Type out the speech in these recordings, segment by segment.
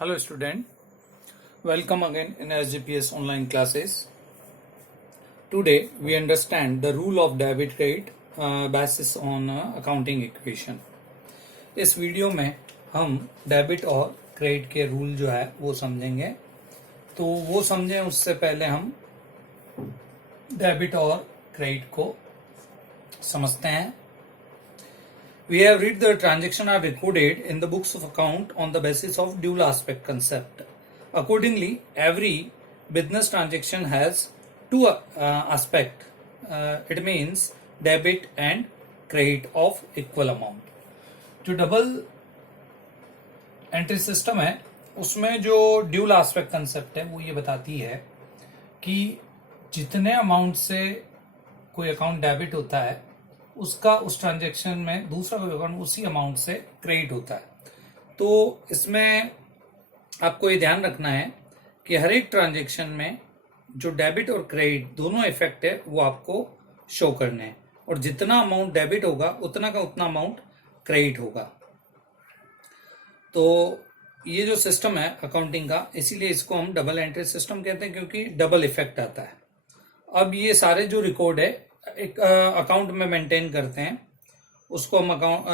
Hello student, welcome again in SGPS online classes. Today we understand the rule of debit credit basis on accounting equation. इस video में हम debit और credit के rule जो है वो समझेंगे। तो वो समझें उससे पहले हम डेबिट और क्रेडिट को समझते हैं। We have read the transaction are recorded in the books of account on the basis of dual aspect concept. Accordingly, every business transaction has two aspect. It means debit and credit of equal amount. जो double entry system है उसमें जो dual aspect concept है वो ये बताती है कि जितने अमाउंट से कोई अकाउंट डेबिट होता है उसका उस ट्रांजैक्शन में दूसरा कोई अकाउंट उसी अमाउंट से क्रेडिट होता है। तो इसमें आपको ये ध्यान रखना है कि हर एक ट्रांजैक्शन में जो डेबिट और क्रेडिट दोनों इफेक्ट है वो आपको शो करने हैं और जितना अमाउंट डेबिट होगा उतना का उतना अमाउंट क्रेडिट होगा। तो ये जो सिस्टम है अकाउंटिंग का, इसीलिए इसको हम डबल एंट्री सिस्टम कहते हैं क्योंकि डबल इफेक्ट आता है। अब ये सारे जो रिकॉर्ड है एक अकाउंट में मेंटेन करते हैं, उसको हम अकाउंट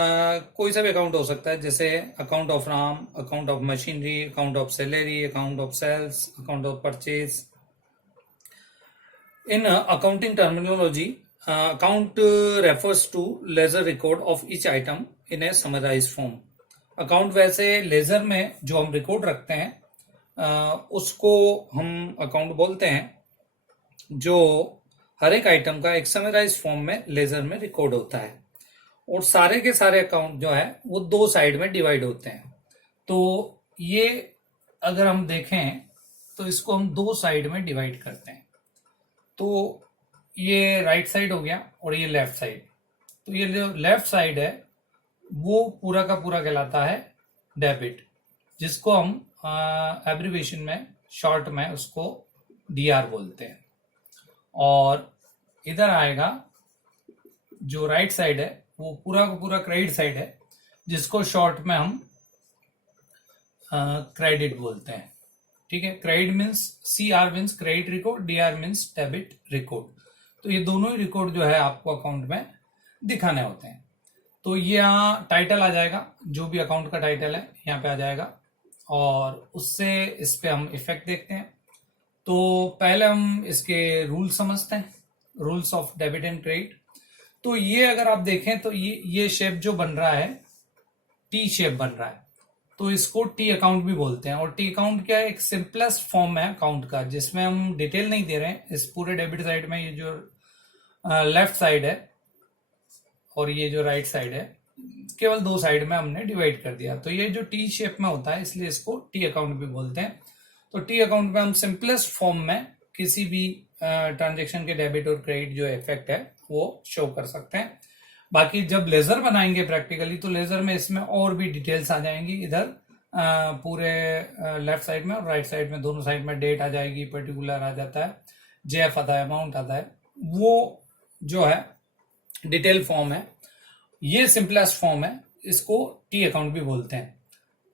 कोई सा भी अकाउंट हो सकता है, जैसे account of Ram, account of machinery, account of salary, account of sales, account of purchase. In accounting terminology account refers to ledger record of each item in a summarise form. Account वैसे ledger में जो हम record रखते हैं उसको हम account बोलते हैं, जो हर एक आइटम का एक समराइज फॉर्म में लेजर में रिकॉर्ड होता है। और सारे के सारे अकाउंट जो है वो दो साइड में डिवाइड होते हैं। तो ये अगर हम देखें तो इसको हम दो साइड में डिवाइड करते हैं। तो ये राइट साइड हो गया और ये लेफ्ट साइड। तो ये जो लेफ्ट साइड है वो पूरा का पूरा कहलाता है डेबिट, जिसको हम एब्रिविएशन में शॉर्ट में उसको डीआर बोलते हैं। और इधर आएगा जो राइट साइड है वो पूरा का पूरा क्रेडिट साइड है, जिसको शॉर्ट में हम क्रेडिट बोलते हैं। ठीक है, credit means CR means credit record, DR means debit record. तो ये दोनों ही रिकॉर्ड जो है आपको अकाउंट में दिखाने होते हैं। तो ये यहाँ टाइटल आ जाएगा, जो भी अकाउंट का टाइटल है यहाँ पे आ जाएगा और उससे इस पे हम इफेक्ट देखते हैं। तो पहले हम इसके रूल समझते हैं, rules of debit and credit. तो ये अगर आप देखें तो ये शेप जो बन रहा है टी शेप बन रहा है, तो इसको टी अकाउंट भी बोलते हैं। और टी अकाउंट क्या है, एक सिंपलेस्ट फॉर्म है अकाउंट का, जिसमें हम डिटेल नहीं दे रहे हैं। इस पूरे डेबिट साइड में ये जो लेफ्ट साइड है और ये जो राइट साइड है, केवल दो साइड में हमने डिवाइड कर दिया। तो ये जो टी शेप में होता है इसलिए इसको टी अकाउंट भी बोलते हैं। तो टी अकाउंट में हम सिंपलेस्ट फॉर्म में किसी भी ट्रांजैक्शन के डेबिट और क्रेडिट जो इफेक्ट है वो शो कर सकते हैं। बाकी जब लेजर बनाएंगे प्रैक्टिकली तो लेजर में इसमें और भी डिटेल्स आ जाएंगी। इधर पूरे लेफ्ट साइड में और राइट साइड में दोनों साइड में डेट आ जाएगी, पर्टिकुलर आ जाता है, जेएफ आता है, अमाउंट आता है। वो जो है डिटेल फॉर्म है, ये सिंपलेस्ट फॉर्म है, इसको टी अकाउंट भी बोलते हैं।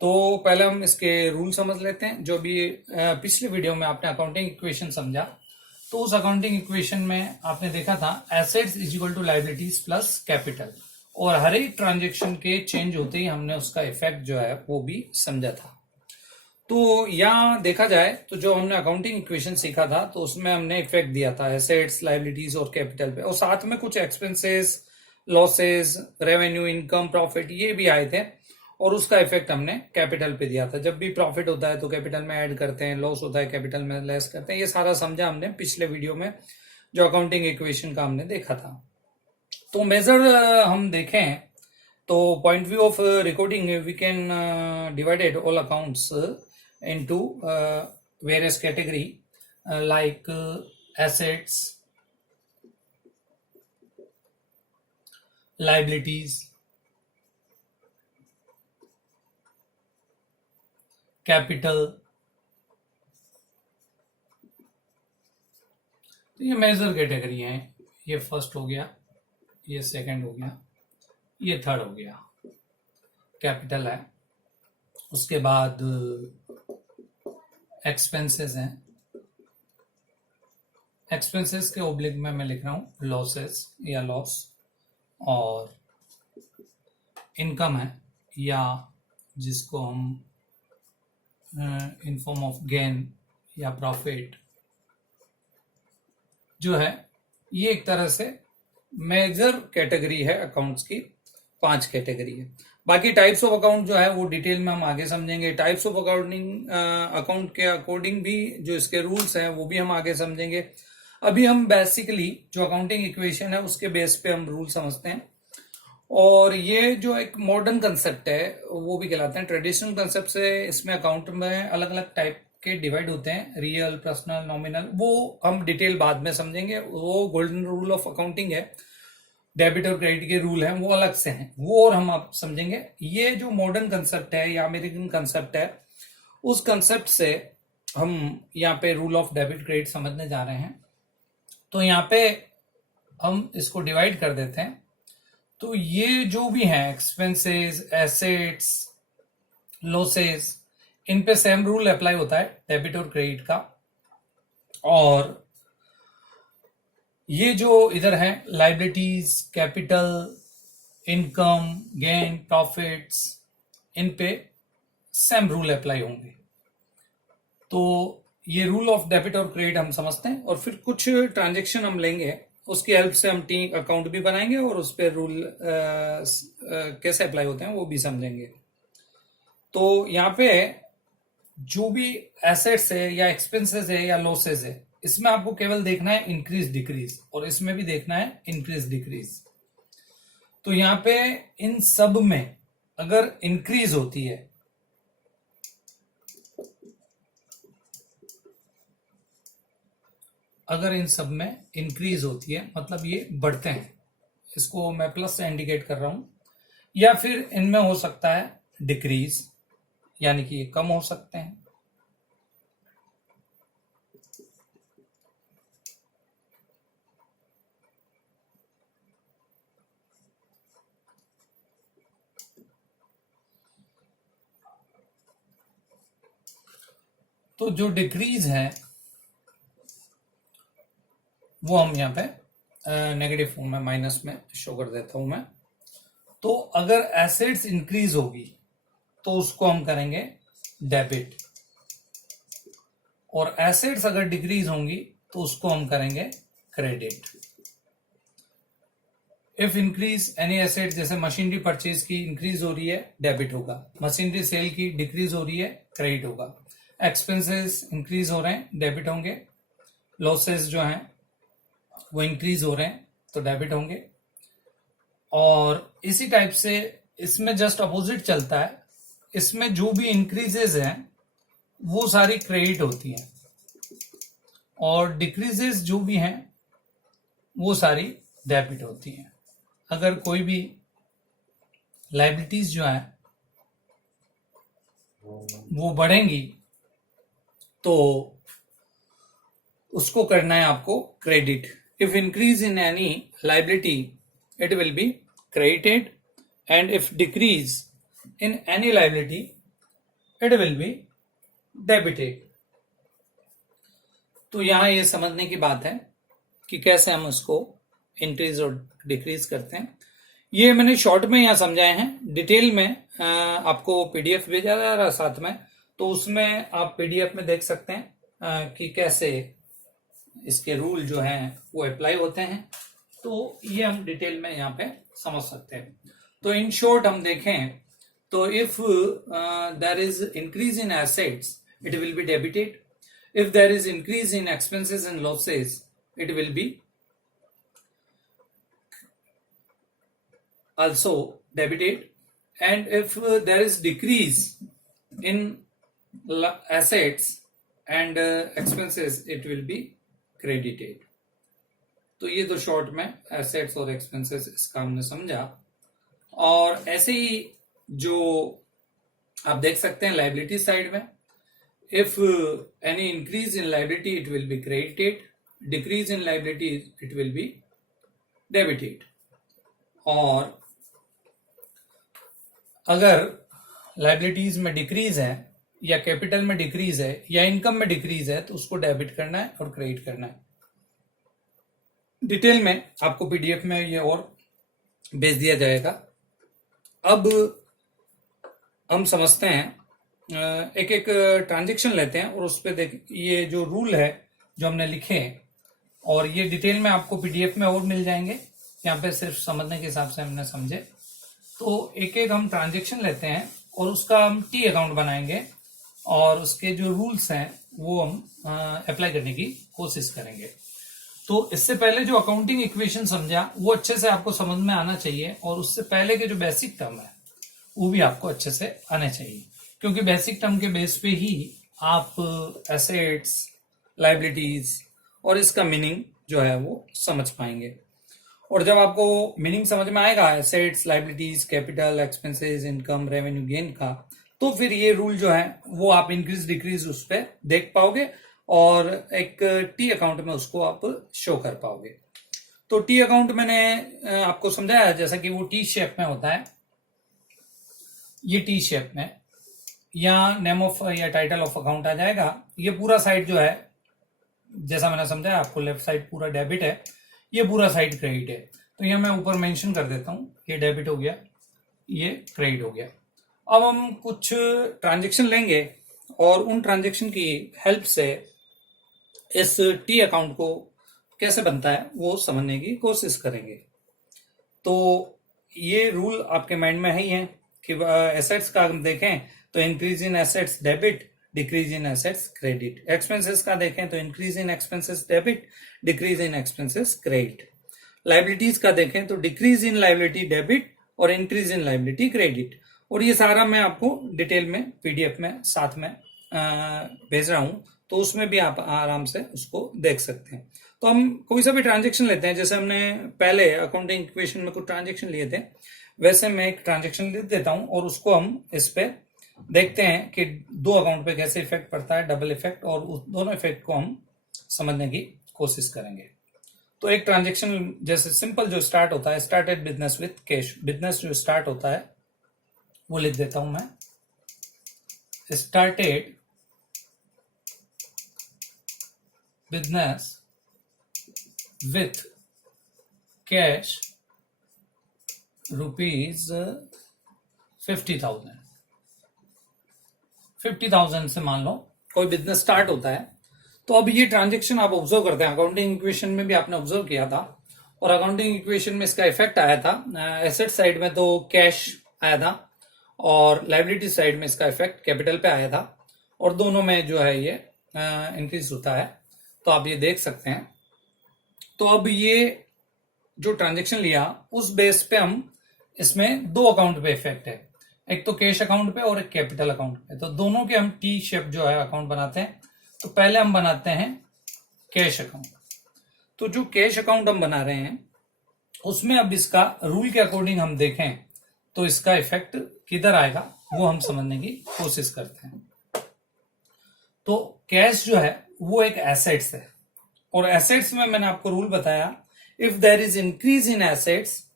तो पहले हम इसके रूल समझ लेते हैं। जो भी पिछले वीडियो में आपने अकाउंटिंग इक्वेशन समझा, तो उस अकाउंटिंग इक्वेशन में आपने देखा था assets is equal to liabilities plus capital, और हर एक ट्रांजेक्शन के चेंज होते ही हमने उसका इफेक्ट जो है वो भी समझा था। तो यहाँ देखा जाए तो जो हमने अकाउंटिंग इक्वेशन सीखा था तो उसमें हमने इफेक्ट दिया था एसेट्स, लायबिलिटीज और कैपिटल पे, और साथ में कुछ expenses, losses, revenue, income, profit ये भी आए थे, और उसका इफेक्ट हमने कैपिटल पे दिया था। जब भी प्रॉफिट होता है तो कैपिटल में ऐड करते हैं, लॉस होता है कैपिटल में लेस करते हैं। ये सारा समझा हमने पिछले वीडियो में जो अकाउंटिंग इक्वेशन का हमने देखा था। तो मेजर हम देखें तो point view of recording we can divided all accounts into various category like assets, liabilities, capital. तो ये मेजर कैटेगरी है। ये फर्स्ट हो गया, ये सेकंड हो गया, ये थर्ड हो गया, कैपिटल है। उसके बाद एक्सपेंसेस हैं, एक्सपेंसेस के ओब्लिक में मैं लिख रहा हूं लॉसेस या लॉस, और इनकम है या जिसको हम इन फॉर्म ऑफ गेन या प्रॉफिट जो है, ये एक तरह से मेजर कैटेगरी है अकाउंट्स की, 5 कैटेगरी है। बाकी टाइप्स ऑफ अकाउंट जो है वो डिटेल में हम आगे समझेंगे। टाइप्स ऑफ अकाउंटिंग अकाउंट के अकॉर्डिंग भी जो इसके रूल्स हैं वो भी हम आगे समझेंगे। अभी हम बेसिकली जो अकाउंटिंग इक्वेशन है उसके बेस पे हम रूल समझते हैं, और ये जो एक मॉडर्न कंसेप्ट है वो भी कहलाते हैं ट्रेडिशनल कंसेप्ट से। इसमें अकाउंट में अलग अलग टाइप के डिवाइड होते हैं, रियल, पर्सनल, नॉमिनल, वो हम डिटेल बाद में समझेंगे। वो गोल्डन रूल ऑफ अकाउंटिंग है, डेबिट और क्रेडिट के रूल हैं वो अलग से हैं, वो और हम आप समझेंगे। ये जो मॉडर्न कंसेप्ट है या अमेरिकन कंसेप्ट है, उस कंसेप्ट से हम यहाँ पे रूल ऑफ डेबिट क्रेडिट समझने जा रहे हैं। तो यहाँ पे हम इसको डिवाइड कर देते हैं। तो ये जो भी है एक्सपेंसेस, एसेट्स, लॉसेस, इन पे सेम रूल अप्लाई होता है डेबिट और क्रेडिट का। और ये जो इधर है liabilities, capital, income, gain, profits, इन पे सेम रूल अप्लाई होंगे। तो ये रूल ऑफ डेबिट और क्रेडिट हम समझते हैं, और फिर कुछ ट्रांजेक्शन हम लेंगे, उसकी हेल्प से हम टी अकाउंट भी बनाएंगे और उस पर रूल कैसे अप्लाई होते हैं वो भी समझेंगे। तो यहाँ पे जो भी एसेट्स है या एक्सपेंसेस है या लॉसेस है, इसमें आपको केवल देखना है इंक्रीज डिक्रीज, और इसमें भी देखना है इंक्रीज डिक्रीज। तो यहाँ पे इन सब में अगर इंक्रीज होती है, अगर इन सब में इंक्रीज होती है मतलब ये बढ़ते हैं, इसको मैं प्लस से इंडिकेट कर रहा हूं, या फिर इनमें हो सकता है डिक्रीज, यानी कि ये कम हो सकते हैं। तो जो डिक्रीज है वो हम यहाँ पे नेगेटिव फॉर्म में, माइनस में शो कर देता हूं मैं। तो अगर एसेट्स इंक्रीज होगी तो उसको हम करेंगे डेबिट, और एसेट्स अगर डिक्रीज होंगी तो उसको हम करेंगे credit. If increase any asset, जैसे मशीनरी परचेज की इंक्रीज हो रही है डेबिट होगा, मशीनरी सेल की डिक्रीज हो रही है क्रेडिट होगा, एक्सपेंसेस इंक्रीज हो रहे हैं डेबिट होंगे, लॉसेस जो हैं वो इंक्रीज हो रहे हैं तो डेबिट होंगे। और इसी टाइप से इसमें जस्ट अपोजिट चलता है, इसमें जो भी इंक्रीजेस हैं वो सारी क्रेडिट होती हैं, और डिक्रीजेस जो भी हैं वो सारी डेबिट होती हैं। अगर कोई भी लाइबिलिटीज जो है वो बढ़ेंगी तो उसको करना है आपको credit. If increase in any liability it will be credited, and if decrease in any liability it will be debited। तो यहां ये समझने की बात है कि कैसे हम उसको इंक्रीज और डिक्रीज करते हैं। ये मैंने शॉर्ट में यहां समझाए हैं, डिटेल में आपको पीडीएफ भेजा जा रहा है साथ में, तो उसमें आप पीडीएफ में देख सकते हैं कि कैसे इसके रूल जो हैं वो अप्लाई होते हैं। तो ये हम डिटेल में यहाँ पे समझ सकते हैं। तो इन शॉर्ट हम देखें तो if there is increase in assets it will be debited, if there is increase in expenses and losses it will be also debited, and if there is decrease in assets and expenses it will be credited। तो ये तो short में assets और expenses इसका हमने समझा। और ऐसे ही जो आप देख सकते हैं लाइबिलिटी साइड में, if any increase in liability it will be credited, decrease in liability it will be debited. और अगर लाइबिलिटीज में डिक्रीज है या कैपिटल में डिक्रीज है या इनकम में डिक्रीज है तो उसको डेबिट करना है और क्रेडिट करना है। डिटेल में आपको पीडीएफ में ये और भेज दिया जाएगा। अब हम समझते हैं, एक एक ट्रांजेक्शन लेते हैं और उस पर देख, ये जो रूल है जो हमने लिखे हैं और ये डिटेल में आपको पीडीएफ में और मिल जाएंगे। यहाँ पे सिर्फ समझने के हिसाब से हमने समझे। तो एक एक हम ट्रांजेक्शन लेते हैं और उसका हम टी अकाउंट बनाएंगे और उसके जो रूल्स हैं वो हम अप्लाई करने की कोशिश करेंगे। तो इससे पहले जो अकाउंटिंग इक्वेशन समझा वो अच्छे से आपको समझ में आना चाहिए और उससे पहले के जो बेसिक टर्म है वो भी आपको अच्छे से आने चाहिए, क्योंकि बेसिक टर्म के बेस पे ही आप एसेट्स, लाइबिलिटीज और इसका मीनिंग जो है वो समझ पाएंगे। और जब आपको मीनिंग समझ में आएगा assets, liabilities, capital, expenses, income, revenue, gain का, तो फिर ये रूल जो है वो आप इंक्रीज डिक्रीज उस पर देख पाओगे और एक टी अकाउंट में उसको आप शो कर पाओगे। तो टी अकाउंट मैंने आपको समझाया जैसा कि वो टी शेप में होता है, ये टी शेप में, या नेम ऑफ या टाइटल ऑफ अकाउंट आ जाएगा। ये पूरा साइड जो है जैसा मैंने समझाया आपको, लेफ्ट साइड पूरा डेबिट है, ये पूरा साइड क्रेडिट है। तो ये मैं ऊपर मेंशन कर देता हूं, ये डेबिट हो गया, ये क्रेडिट हो गया। अब हम कुछ ट्रांजेक्शन लेंगे और उन ट्रांजेक्शन की हेल्प से इस टी अकाउंट को कैसे बनता है वो समझने की कोशिश करेंगे। तो ये रूल आपके माइंड में ही है कि एसेट्स का हम देखें तो increase in assets debit, decrease in assets credit. Expenses का देखें तो increase in expenses debit, decrease in expenses credit. Liabilities का देखें तो डिक्रीज इन लाइबिलिटी डेबिट और इंक्रीज इन लाइबिलिटी क्रेडिट। और ये सारा मैं आपको डिटेल में पीडीएफ में साथ में भेज रहा हूं, तो उसमें भी आप आराम से उसको देख सकते हैं। तो हम कोई सा भी ट्रांजेक्शन लेते हैं, जैसे हमने पहले अकाउंटिंग इक्वेशन में कुछ ट्रांजेक्शन लिए थे, वैसे मैं एक ट्रांजेक्शन लिख देता हूं और उसको हम इस पे देखते हैं कि दो अकाउंट पे कैसे इफेक्ट पड़ता है, डबल इफेक्ट, और उस दोनों इफेक्ट को हम समझने की कोशिश करेंगे। तो एक ट्रांजेक्शन जैसे सिंपल जो स्टार्ट होता है, started business with cash, business जो स्टार्ट होता है वो लिख देता हूं मैं, स्टार्टेड बिजनेस विथ कैश ₹50,000। 50,000 से मान लो कोई बिजनेस स्टार्ट होता है। तो अब ये ट्रांजेक्शन आप ऑब्जर्व करते हैं, अकाउंटिंग इक्वेशन में भी आपने ऑब्जर्व किया था और अकाउंटिंग इक्वेशन में इसका इफेक्ट आया था। एसेट साइड में तो कैश आया था और लाइबिलिटी साइड में इसका इफेक्ट कैपिटल पे आया था, और दोनों में जो है ये इंक्रीज होता है। तो आप ये देख सकते हैं। तो अब ये जो ट्रांजेक्शन लिया उस बेस पे हम इसमें दो अकाउंट पे इफेक्ट है, एक तो कैश अकाउंट पे और एक कैपिटल अकाउंट पे। तो दोनों के हम टी शेप जो है अकाउंट बनाते हैं। तो पहले हम बनाते हैं कैश अकाउंट। तो जो कैश अकाउंट हम बना रहे हैं उसमें अब इसका रूल के अकॉर्डिंग हम देखें तो इसका इफेक्ट किधर आएगा वो हम समझने की कोशिश करते हैं। तो कैश जो है वो एक एसेट्स है और एसेट्स में मैंने आपको रूल बताया, if there is increase in assets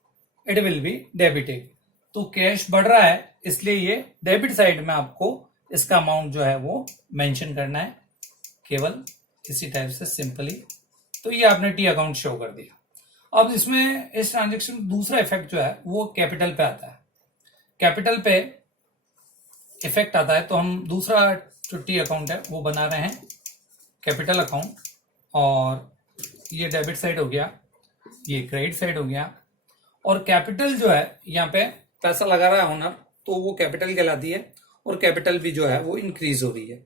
it will be debited. तो कैश बढ़ रहा है इसलिए ये डेबिट साइड में आपको इसका अमाउंट जो है वो मेंशन करना है, केवल इसी टाइप से सिंपली। तो ये आपने टी अकाउंट शो कर दिया। अब इसमें इस ट्रांजेक्शन दूसरा इफेक्ट जो है वो कैपिटल पे आता है। कैपिटल पे इफेक्ट आता है तो हम दूसरा जो टी अकाउंट है वो बना रहे हैं कैपिटल अकाउंट, और ये डेबिट साइड हो गया, ये क्रेडिट साइड हो गया। और कैपिटल जो है यहाँ पे पैसा लगा रहा है ओनर, तो वो कैपिटल कहलाती है और कैपिटल भी जो है वो इंक्रीज हो रही है।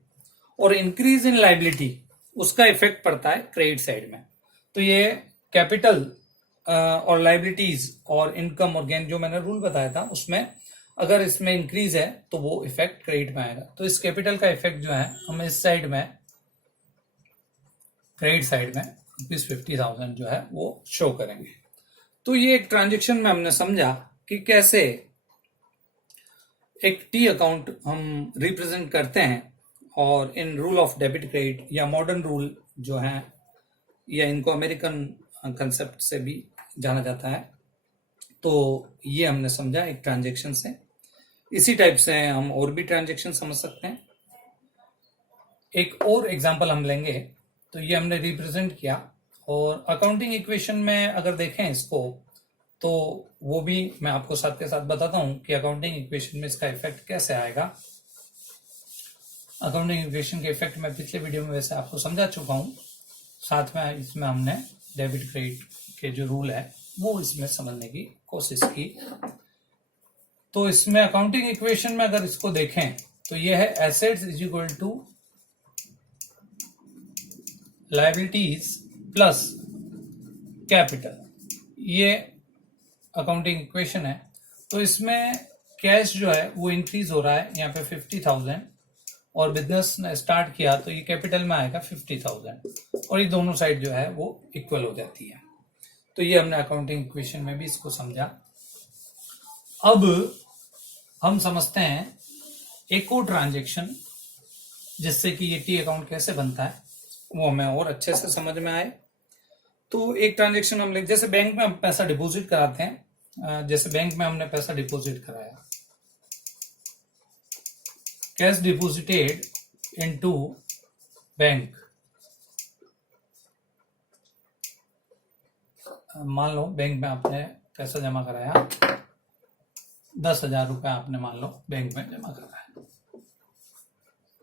और इंक्रीज इन लाइबिलिटी उसका इफेक्ट पड़ता है क्रेडिट साइड में। तो ये कैपिटल और लाइबिलिटीज और इनकम और गेन जो मैंने रूल बताया था उसमें अगर इसमें इंक्रीज है तो वो इफेक्ट क्रेडिट में आएगा। तो इस कैपिटल का इफेक्ट जो है हम इस साइड में क्रेडिट साइड में ₹50,000 जो है वो शो करेंगे। तो ये एक ट्रांजेक्शन में हमने समझा कि कैसे एक टी अकाउंट हम रिप्रेजेंट करते हैं, और in rule of debit credit या मॉडर्न रूल जो है या इनको अमेरिकन कंसेप्ट से भी जाना जाता है। तो ये हमने समझा एक ट्रांजेक्शन से। इसी टाइप से हम और भी ट्रांजेक्शन समझ सकते हैं। एक और एग्जांपल हम लेंगे। तो ये हमने रिप्रेजेंट किया, और अकाउंटिंग इक्वेशन में अगर देखें इसको तो वो भी मैं आपको साथ के साथ बताता हूं कि अकाउंटिंग इक्वेशन में इसका इफेक्ट कैसे आएगा। अकाउंटिंग इक्वेशन के इफेक्ट मैं पिछले वीडियो में वैसे आपको समझा चुका हूं, साथ में इसमें हमने डेबिट क्रेडिट के जो रूल है वो इसमें समझने की कोशिश की। तो इसमें अकाउंटिंग इक्वेशन में अगर इसको देखें तो ये है assets is equal to liabilities plus capital, ये अकाउंटिंग इक्वेशन है। तो इसमें कैश जो है वो इंक्रीज हो रहा है यहाँ पे 50,000, और बिजनेस ने स्टार्ट किया तो ये कैपिटल में आएगा 50,000, और ये दोनों साइड जो है वो इक्वल हो जाती है। तो ये हमने अकाउंटिंग इक्वेशन में भी इसको समझा। अब हम समझते हैं एक और ट्रांजेक्शन जिससे कि ये टी अकाउंट कैसे बनता है वो हमें और अच्छे से समझ में आए। तो एक ट्रांजेक्शन हम जैसे बैंक में हम पैसा डिपॉजिट कराते हैं, जैसे बैंक में हमने पैसा डिपॉजिट कराया, कैश डिपॉजिटेड इनटू बैंक। मान लो बैंक में आपने पैसा जमा कराया, 10,000 रुपए आपने मान लो बैंक में जमा कराया।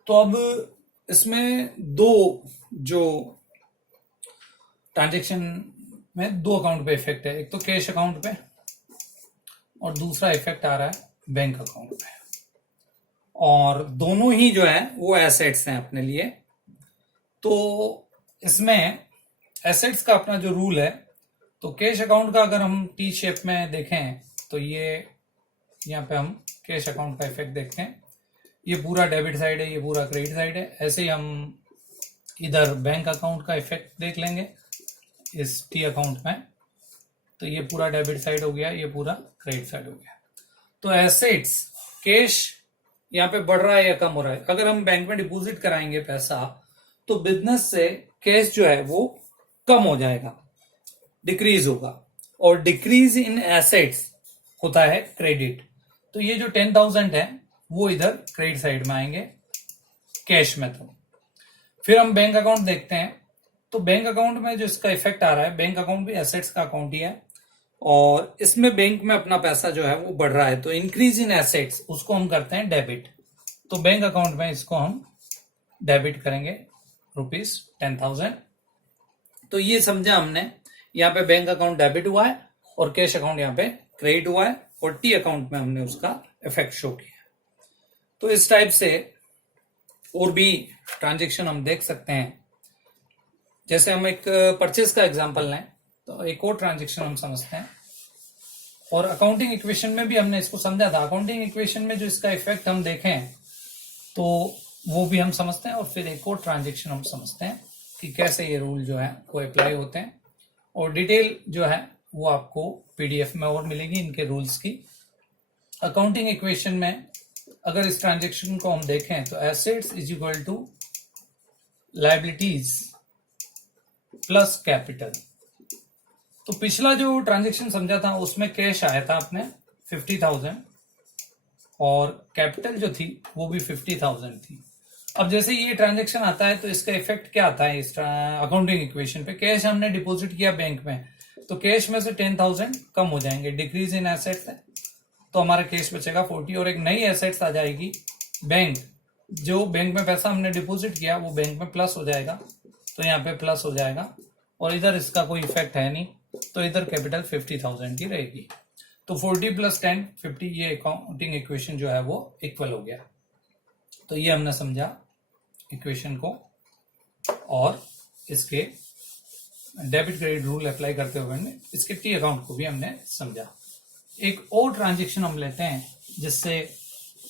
तो अब इसमें दो जो ट्रांजेक्शन में दो अकाउंट पे इफेक्ट है, एक तो कैश अकाउंट पे और दूसरा इफेक्ट आ रहा है बैंक अकाउंट पे, और दोनों ही जो है वो एसेट्स हैं अपने लिए। तो इसमें एसेट्स का अपना जो रूल है, तो कैश अकाउंट का अगर हम टी शेप में देखें तो ये यहाँ पे हम कैश अकाउंट का इफेक्ट देखते हैं, ये पूरा डेबिट साइड है, ये पूरा क्रेडिट साइड है। ऐसे ही हम इधर बैंक अकाउंट का इफेक्ट देख लेंगे इस टी अकाउंट में, तो ये पूरा डेबिट साइड हो गया, ये पूरा क्रेडिट साइड हो गया। तो एसेट्स कैश यहाँ पे बढ़ रहा है या कम हो रहा है। अगर हम बैंक में डिपॉजिट कराएंगे पैसा तो बिजनेस से कैश जो है वो कम हो जाएगा, डिक्रीज होगा, और डिक्रीज इन एसेट्स होता है क्रेडिट। तो ये जो 10,000 है वो इधर क्रेडिट साइड में आएंगे कैश में। तो फिर हम बैंक अकाउंट देखते हैं, तो बैंक अकाउंट में जो इसका इफेक्ट आ रहा है, बैंक अकाउंट भी एसेट्स का अकाउंट ही है, और इसमें बैंक में अपना पैसा जो है वो बढ़ रहा है, तो इंक्रीज इन एसेट्स उसको हम करते हैं डेबिट। तो बैंक अकाउंट में इसको हम डेबिट करेंगे ₹10,000। तो ये समझा हमने, यहाँ पे बैंक अकाउंट डेबिट हुआ है और कैश अकाउंट यहाँ पे क्रेडिट हुआ है, और टी अकाउंट में हमने उसका इफेक्ट शो किया। तो इस टाइप से और भी ट्रांजेक्शन हम देख सकते हैं। जैसे हम एक परचेज का एग्जांपल लें तो एक और ट्रांजेक्शन हम समझते हैं, और अकाउंटिंग इक्वेशन में भी हमने इसको समझा था। अकाउंटिंग इक्वेशन में जो इसका इफेक्ट हम देखें तो वो भी हम समझते हैं, और फिर एक और ट्रांजेक्शन हम समझते हैं कि कैसे ये रूल जो है वो अप्लाई होते हैं, और डिटेल जो है वो आपको पीडीएफ में और मिलेगी इनके रूल्स की। अकाउंटिंग इक्वेशन में अगर इस ट्रांजेक्शन को हम देखें तो assets is equal to liabilities plus capital. तो पिछला जो ट्रांजेक्शन समझा था उसमें कैश आया था अपने 50,000, और कैपिटल जो थी वो भी 50,000 थी। अब जैसे ये ट्रांजेक्शन आता है तो इसका इफेक्ट क्या आता है इस अकाउंटिंग इक्वेशन पे। कैश हमने डिपॉजिट किया बैंक में, तो कैश में से 10,000 कम हो जाएंगे, डिक्रीज इन एसेट्स है, तो हमारा कैश बचेगा 40, और एक नई एसेट्स आ जाएगी बैंक। जो बैंक में पैसा हमने डिपॉजिट किया वो बैंक में प्लस हो जाएगा, तो यहाँ पे प्लस हो जाएगा, और इधर इसका कोई इफेक्ट है नहीं, तो इधर कैपिटल 50,000 की रहेगी। तो 40 + 10 50, ये अकाउंटिंग इक्वेशन जो है वो इक्वल हो गया। तो ये हमने समझा इक्वेशन को, और इसके डेबिट क्रेडिट रूल अप्लाई करते हुए इसके टी अकाउंट को भी हमने समझा। एक और ट्रांजेक्शन हम लेते हैं जिससे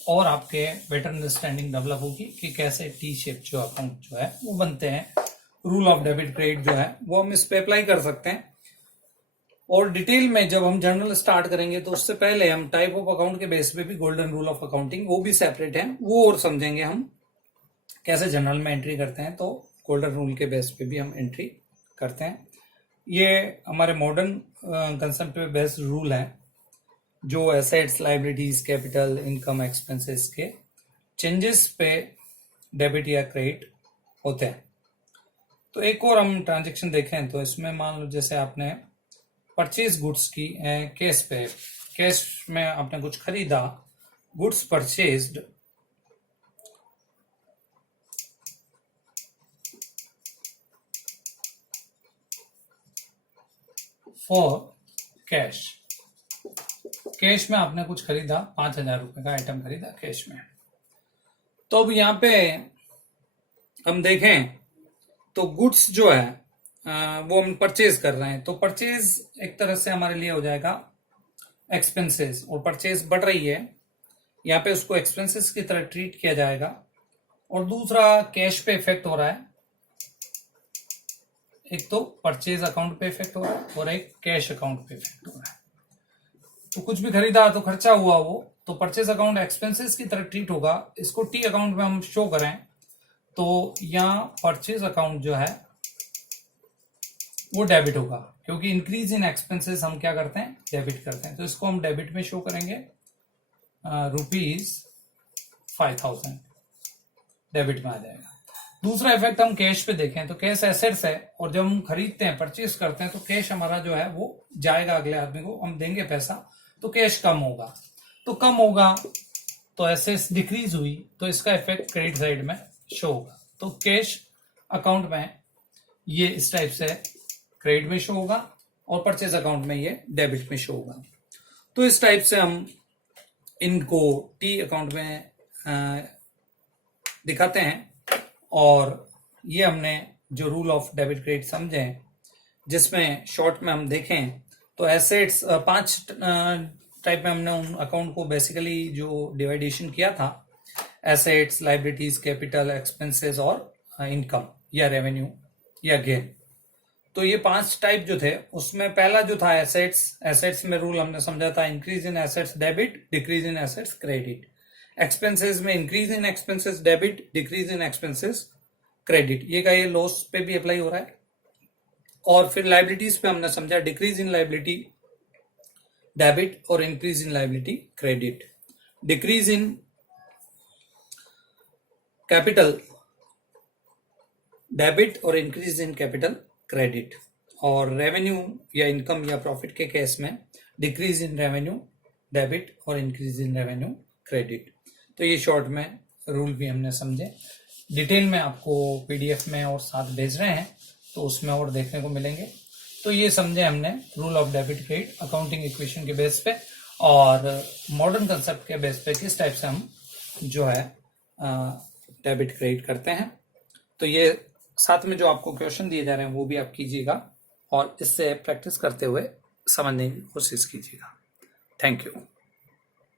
और आपके बेटर अंडरस्टैंडिंग डेवलप होगी कि कैसे टी शेप जो अकाउंट जो है वो बनते हैं। रूल ऑफ डेबिट क्रेडिट जो है वो हम इस पे अप्लाई कर सकते हैं, और डिटेल में जब हम जर्नल स्टार्ट करेंगे तो उससे पहले हम टाइप ऑफ अकाउंट के बेस पे भी गोल्डन रूल ऑफ अकाउंटिंग वो भी सेपरेट है, वो और समझेंगे हम कैसे जर्नल में एंट्री करते हैं। तो गोल्डन रूल के बेस पे भी हम एंट्री करते हैं। ये हमारे मॉडर्न कंसेप्ट पे बेस्ड रूल है जो assets, liabilities, capital, income, expenses के चेंजेस पे डेबिट या क्रेडिट होते हैं। तो एक और हम ट्रांजेक्शन देखें तो इसमें मान लो जैसे आपने परचेज गुड्स की केस पे, केस में आपने कुछ खरीदा, goods purchased for cash, cash में आपने कुछ खरीदा, 5,000 रुपए का आइटम खरीदा कैश में। तो अब यहाँ पे हम देखें तो गुड्स जो है वो हम परचेज कर रहे हैं, तो परचेज एक तरह से हमारे लिए हो जाएगा एक्सपेंसेस, और परचेज बढ़ रही है, यहाँ पे उसको एक्सपेंसेस की तरह ट्रीट किया जाएगा। और दूसरा कैश पे इफेक्ट हो रहा है, एक तो परचेज अकाउंट पे इफेक्ट हो रहा है और एक कैश अकाउंट पे इफेक्ट हो रहा है। तो कुछ भी खरीदा तो खर्चा हुआ वो, तो परचेज अकाउंट एक्सपेंसेस की तरह ट्रीट होगा। इसको टी अकाउंट में हम शो करें तो यहाँ परचेज अकाउंट जो है वो डेबिट होगा, क्योंकि इंक्रीज इन एक्सपेंसेस हम क्या करते हैं, डेबिट करते हैं। तो इसको हम डेबिट में शो करेंगे, ₹5,000 डेबिट में आ जाएगा। दूसरा इफेक्ट हम कैश पे देखें तो कैश एसेट्स है, और जब हम खरीदते हैं, परचेज करते हैं, तो कैश हमारा जो है वो जाएगा अगले आदमी को, हम देंगे पैसा, तो कैश कम होगा। तो कम होगा तो एसेट्स डिक्रीज हुई, तो इसका इफेक्ट क्रेडिट साइड में शो होगा। तो कैश अकाउंट में ये इस टाइप से क्रेडिट में शो होगा और परचेज अकाउंट में ये डेबिट में शो होगा। तो इस टाइप से हम इनको टी अकाउंट में दिखाते हैं। और ये हमने जो रूल ऑफ डेबिट क्रेडिट समझे, जिसमें शॉर्ट में हम देखें तो एसेट्स 5 टाइप में हमने उन अकाउंट को बेसिकली जो डिवाइडेशन किया था, एसेट्स, लाइबिलिटीज, कैपिटल, एक्सपेंसेस और इनकम या रेवेन्यू या गेन। तो ये 5 टाइप जो थे, उसमें पहला जो था एसेट्स, एसेट्स में रूल हमने समझा था increase in assets debit, decrease in assets credit. Expenses में increase in expenses debit, decrease in expenses credit. ये का ये लॉस पे भी अप्लाई हो रहा है। और फिर लाइबिलिटीज पे हमने समझा डिक्रीज इन लाइबिलिटी डेबिट और increase in liability credit. Decrease in capital debit और इंक्रीज इन कैपिटल क्रेडिट। और रेवेन्यू या इनकम या प्रॉफिट के केस में डिक्रीज इन रेवेन्यू डेबिट और इंक्रीज इन रेवेन्यू क्रेडिट। तो ये शॉर्ट में रूल भी हमने समझे। डिटेल में आपको पीडीएफ में और साथ भेज रहे हैं, तो उसमें और देखने को मिलेंगे। तो ये समझे हमने rule of debit credit accounting equation के बेस पे और मॉडर्न कंसेप्ट के बेस पे किस टाइप से हम जो है डेबिट क्रेडिट करते हैं। तो ये साथ में जो आपको क्वेश्चन दिए जा रहे हैं वो भी आप कीजिएगा और इससे प्रैक्टिस करते हुए समझने की कोशिश कीजिएगा। Thank you.